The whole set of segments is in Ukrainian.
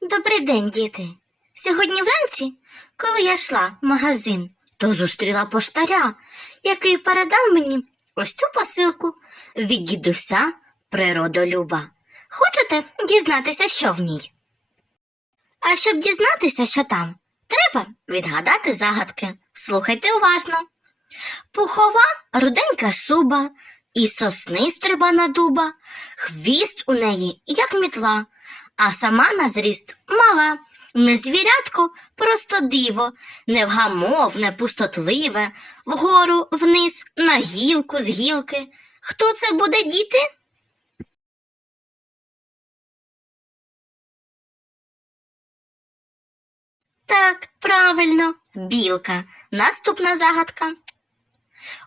Добрий день, діти. Сьогодні вранці, коли я йшла в магазин, то зустріла поштаря, який передав мені ось цю посилку від дідуся природолюба. Хочете дізнатися, що в ній? А щоб дізнатися, що там, треба відгадати загадки. Слухайте уважно. Пухова руденька шуба, і сосни стрибана дуба, хвіст у неї, як мітла, а сама на зріст мала, не звірятко, просто диво, невгамовне, пустотливе, вгору, вниз, на гілку з гілки. Хто це буде діти? Так, правильно, білка. Наступна загадка.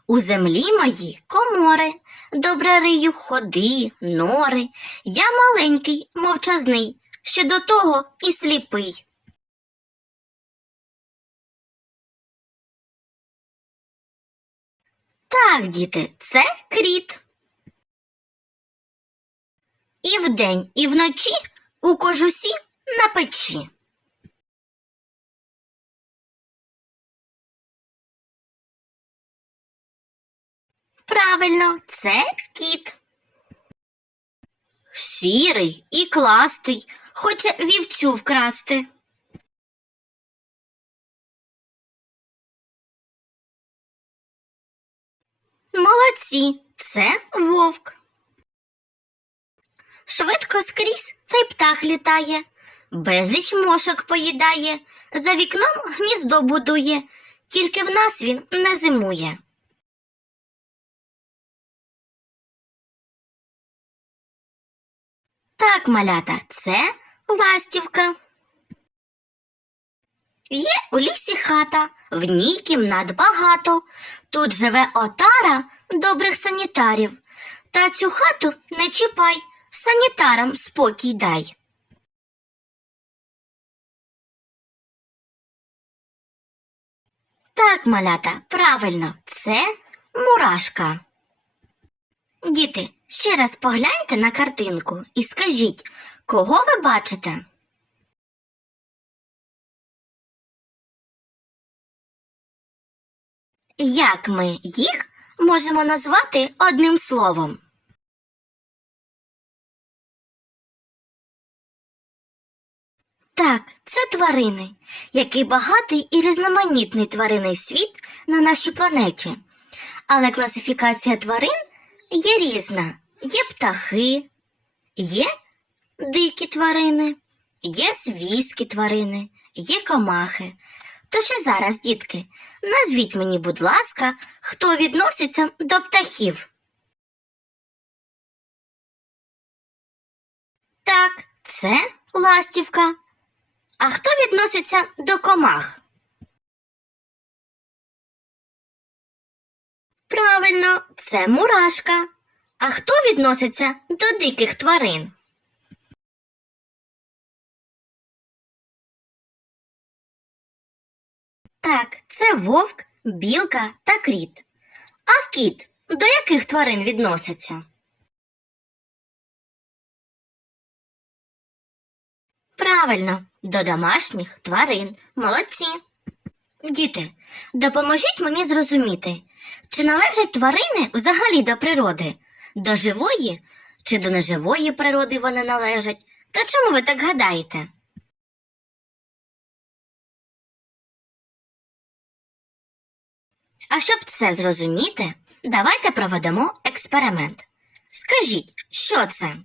У землі мої комори, добре рию ходи, нори. Я маленький, мовчазний, ще до того і сліпий. Так, діти, це кріт. І вдень, і вночі у кожусі на печі. Правильно, це кіт. Сірий і кластий, хоче вівцю вкрасти. Молодці, це вовк. Швидко скрізь цей птах літає, безліч мошок поїдає, за вікном гніздо будує, тільки в нас він не зимує. Так, малята, це ластівка. Є у лісі хата, в ній кімнат багато. Тут живе отара добрих санітарів. Та цю хату не чіпай, санітарам спокій дай. Так, малята, правильно, це мурашка. Діти, ще раз погляньте на картинку і скажіть, кого ви бачите? Як ми їх можемо назвати одним словом? Так, це тварини, який багатий і різноманітний тваринний світ на нашій планеті. Але класифікація тварин є різна. Є птахи, є дикі тварини, є свійські тварини, є комахи. Тож і зараз, дітки, назвіть мені, будь ласка, хто відноситься до птахів. Так, це ластівка. А хто відноситься до комах? Правильно, це мурашка. А хто відноситься до диких тварин? Так, це вовк, білка та кріт. А кіт до яких тварин відноситься? Правильно, до домашніх тварин. Молодці. Діти, допоможіть мені зрозуміти, чи належать тварини взагалі до природи? До живої чи до неживої природи вони належать? Та чому ви так гадаєте? А щоб це зрозуміти, давайте проведемо експеримент. Скажіть, що це?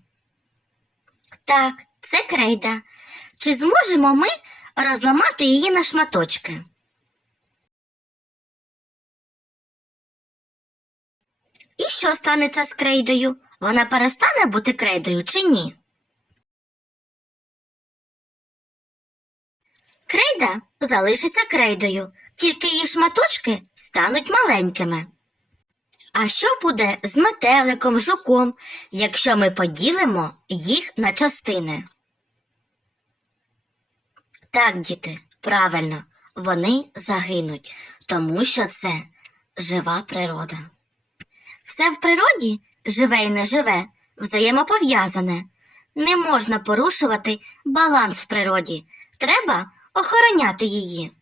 Так, це крейда. Чи зможемо ми розламати її на шматочки? І що станеться з крейдою? Вона перестане бути крейдою чи ні? Крейда залишиться крейдою, тільки її шматочки стануть маленькими. А що буде з метеликом, жуком, якщо ми поділимо їх на частини? Так, діти, правильно, вони загинуть, тому що це жива природа. Все в природі, живе і неживе, взаємопов'язане. Не можна порушувати баланс в природі. Треба охороняти її.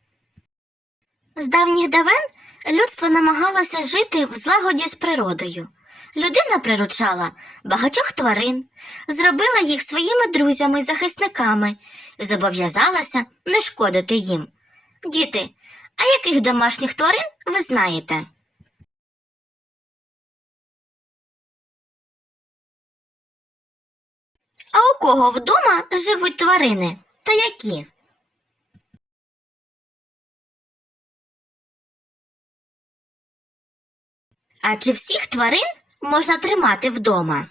З давніх давен людство намагалося жити в злагоді з природою. Людина приручала багатьох тварин, зробила їх своїми друзями і захисниками зобов'язалася не шкодити їм. Діти, а яких домашніх тварин ви знаєте? А у кого вдома живуть тварини? Та які? А чи всіх тварин можна тримати вдома?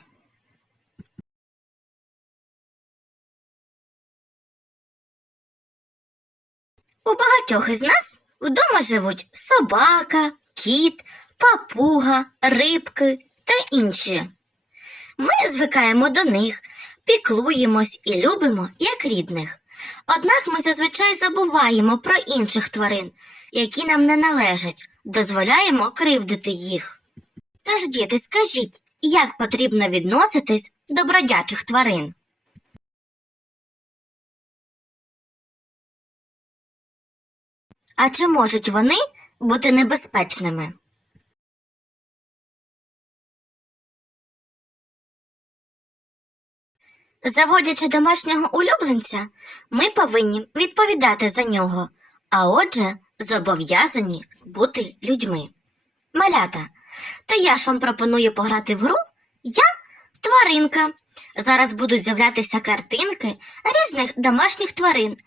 У багатьох із нас вдома живуть собака, кіт, папуга, рибки та інші. Ми звикаємо до них, піклуємось і любимо як рідних. Однак ми зазвичай забуваємо про інших тварин, які нам не належать, дозволяємо кривдити їх. Тож, діти, скажіть, як потрібно відноситись до бродячих тварин? А чи можуть вони бути небезпечними? Заводячи домашнього улюбленця, ми повинні відповідати за нього, а отже, зобов'язані бути людьми. Малята, то я ж вам пропоную пограти в гру Я тваринка. Зараз будуть з'являтися картинки різних домашніх тварин,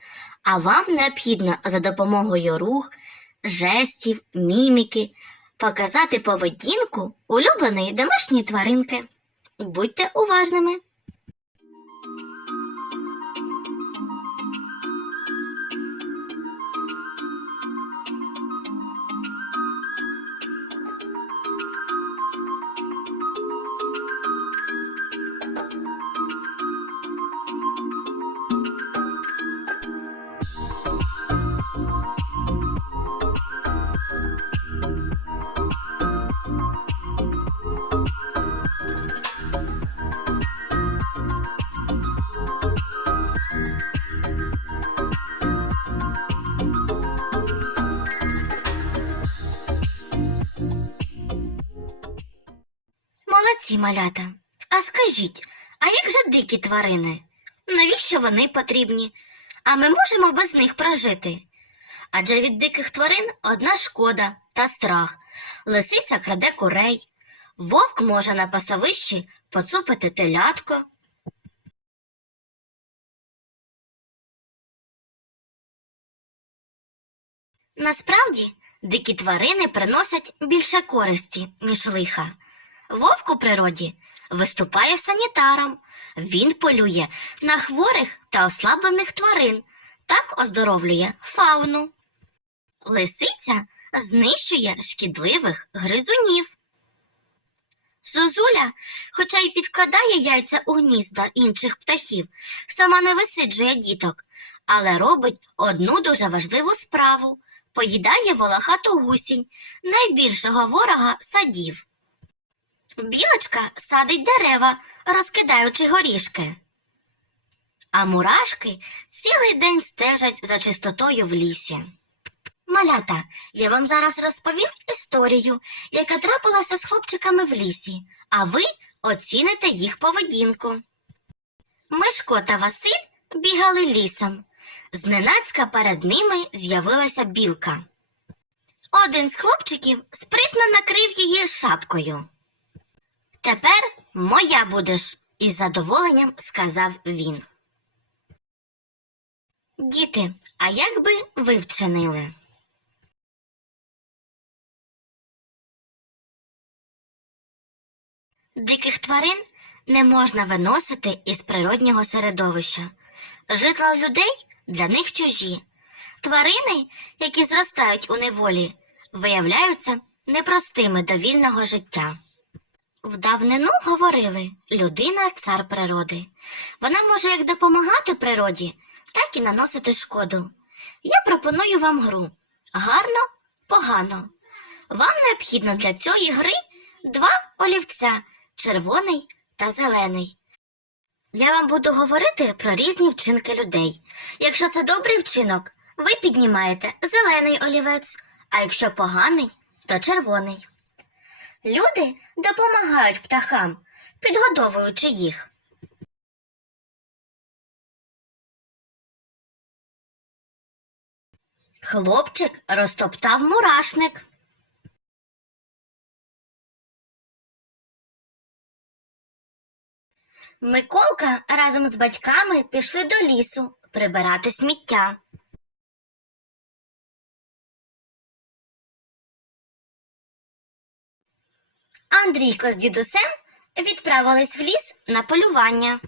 а вам необхідно за допомогою рух, жестів, міміки показати поведінку улюбленої домашньої тваринки. Будьте уважними! Молодці, малята. А скажіть, а як же дикі тварини? Навіщо вони потрібні? А ми можемо без них прожити? Адже від диких тварин одна шкода та страх. Лисиця краде курей, вовк може на пасовищі поцупити телятко. Насправді, дикі тварини приносять більше користі, ніж лиха. Вовк у природі виступає санітаром. Він полює на хворих та ослаблених тварин, так оздоровлює фауну. Лисиця знищує шкідливих гризунів. Зозуля, хоча й підкладає яйця у гнізда інших птахів, сама не висиджує діток, але робить одну дуже важливу справу поїдає волохату гусінь, найбільшого ворога садів. Білочка садить дерева, розкидаючи горішки. А мурашки цілий день стежать за чистотою в лісі. Малята, я вам зараз розповім історію, яка трапилася з хлопчиками в лісі, а ви оціните їх поведінку. Мишко та Василь бігали лісом. Зненацька перед ними з'явилася білка. Один з хлопчиків спритно накрив її шапкою. Тепер моя будеш, із задоволенням сказав він. Діти, а як би ви вчинили? Диких тварин не можна виносити із природнього середовища. Житла людей для них чужі. Тварини, які зростають у неволі, виявляються непростими до вільного життя. В давнину говорили людина цар природи. Вона може як допомагати природі, так і наносити шкоду. Я пропоную вам гру гарно, погано. Вам необхідно для цієї гри два олівця червоний та зелений. Я вам буду говорити про різні вчинки людей. Якщо це добрий вчинок, ви піднімаєте зелений олівець, а якщо поганий, то червоний. Люди допомагають птахам, підгодовуючи їх. Хлопчик розтоптав мурашник. Миколка разом з батьками пішли до лісу прибирати сміття. Андрійко з дідусем відправились в ліс на полювання.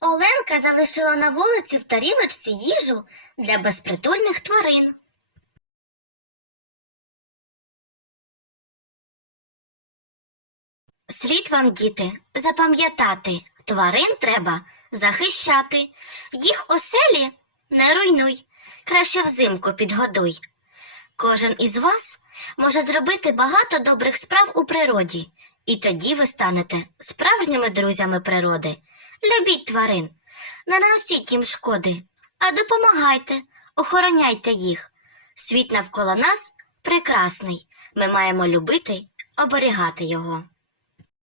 Оленка залишила на вулиці в тарілочці їжу для безпритульних тварин. Слід вам, діти, запам'ятати, тварин треба захищати. Їх оселі не руйнуй, краще взимку підгодуй. Кожен із вас може зробити багато добрих справ у природі, і тоді ви станете справжніми друзями природи. Любіть тварин, не наносіть їм шкоди, а допомагайте, охороняйте їх. Світ навколо нас прекрасний. Ми маємо любити, оберігати його.